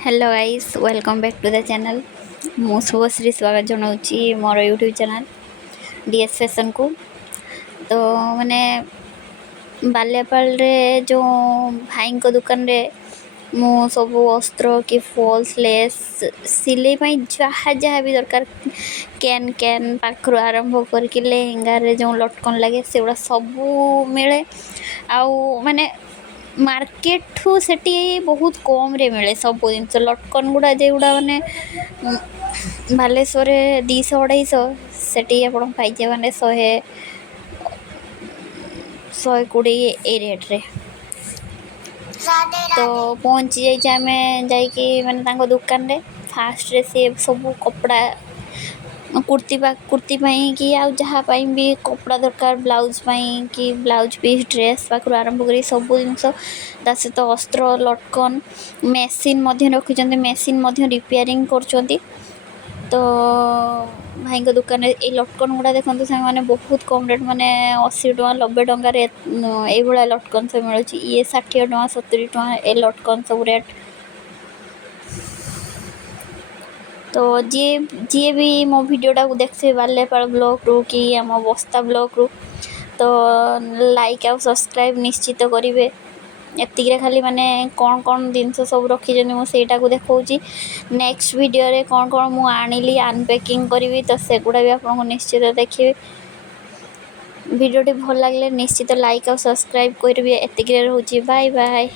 Hello guys welcome back to the channel. मु शुभश्री स्वागत जनाऊँगी मोर यूट्यूब चैनल डीएस फैशन को। तो मैंने बाल्यापाल रे जो भाई को दुकान रे मु सब अस्त्र कि फॉल्स लेस सिलाई जहाँ जहाँ भी दरकार कैन कैन पाखर आरंभ करके लेहेंगा रे जो लटकन लगे से गुड़ा सबू मिले आउ माने मार्केट ठू सेठी बहुत कम रे मिले सब जिनस लटकन गुड़ा जेगुड़ा माने बालेश्वर 200-250 सेठी आपण पाइजे माने 100-120 ए रेट रे। तो पहुँची जाइए आम जाकि मैंने दुकान रे फास्ट रे से सब कपड़ा कुर्ती पाई कि आउ जहाँ भी कपड़ा दरकार ब्लाउज पाई कि ब्लाउज पीस ड्रेस पाखर आरंभ कर सब जिनस ता सहित अस्त्र लटकन मेसीन रखिंट मेसीन रिपेयरिंग कर। तो भाई को दुकान ये लटकन गुड़ा देखते से बहुत कम रेट माने 80 टଙ୍କା 90 टଙ୍କା ये लटकन सब मिलूँ ये 60 टଙ୍କା 70 टଙ୍କା ए लटकन सब रेट। तो जी भी मो वीडियोटा को देखते बाल्यापाल ब्लॉग रू कि आम बस्ता ब्लॉग रू तो लाइक आ सब्सक्राइब निश्चित करेंगे। एतिक खाली माने कौन कौन जिनस सब रखी मुझे देखा नेक्स्ट वीडियो रे कौन कौन मु आनिली अनपैकिंग करी तो सेगुड़ा भी आपको निश्चित देखिए। वीडियोटी भल लगे निश्चित लाइक और सब्सक्राइब करेंगे। एतिक रोचे बाय बाय।